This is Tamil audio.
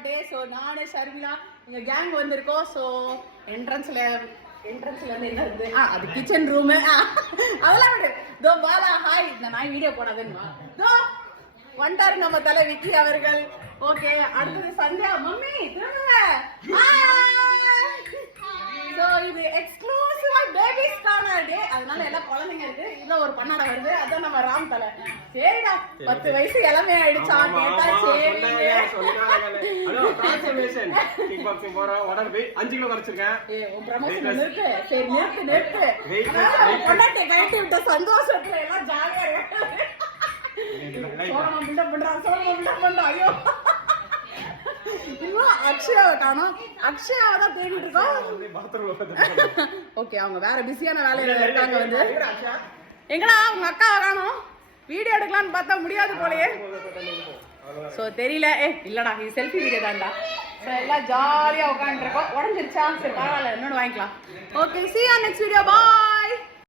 பர்த்டே. ஸோ நானு ஷர்மிளா எங்க கேங் வந்திருக்கோம். ஸோ என்ட்ரன்ஸ்ல வந்து என்ன இருக்கு? அது கிச்சன் ரூமு. அதெல்லாம் விடு. தோ பாலா ஹாய். இந்த நாய் வீடியோ போடாதுன்னு தோ வந்துட்டாரு நம்ம தலை விக்கி அவர்கள். ஓகே, அடுத்தது சந்தியா மம்மி திரும்ப. ஸோ இது எக்ஸ்க்ளூசிவா பேபிஸ்க்கான டே, அதனால எல்லாம் குழந்தைங்க இருக்கு. இதுல ஒரு பண்ணாட வருது, அதான் நம்ம ராம் தலை. சரிடா 10 வயசு இளமே ஆயிடுச்சா கேட்டா சரி. உன் ப்ரமோஷன் இருக்கு. சரி நிறுத்து. பொண்டாட்டி கைட்டு விட்ட சந்தோஷத்துல எல்லாம் ஜாலியா இருக்கு. சோழமா பண்றா. ஐயோ அக்ஷயாவை காணோம். அக்ஷயாவை தான் தேடிட்டு இருக்கோம். ஓகே, அவங்க வேற பிஸியான வேலையில இருக்காங்க. வந்து எங்கடா உங்க அக்காவை காணோம்? வீடியோ எடுக்கலாம்னு பார்த்தா முடியாது போலயே. சோ தெரியல. இல்லடா இது செல்ஃபி வீடியோ தான்டா. எல்லாம் ஜாலியா உட்காந்துட்டு இருக்கோம். உடஞ்சிருச்சா? சரி பரவாயில்ல, இன்னொன்னு வாங்கிக்கலாம். Okay, see you next video. Bye.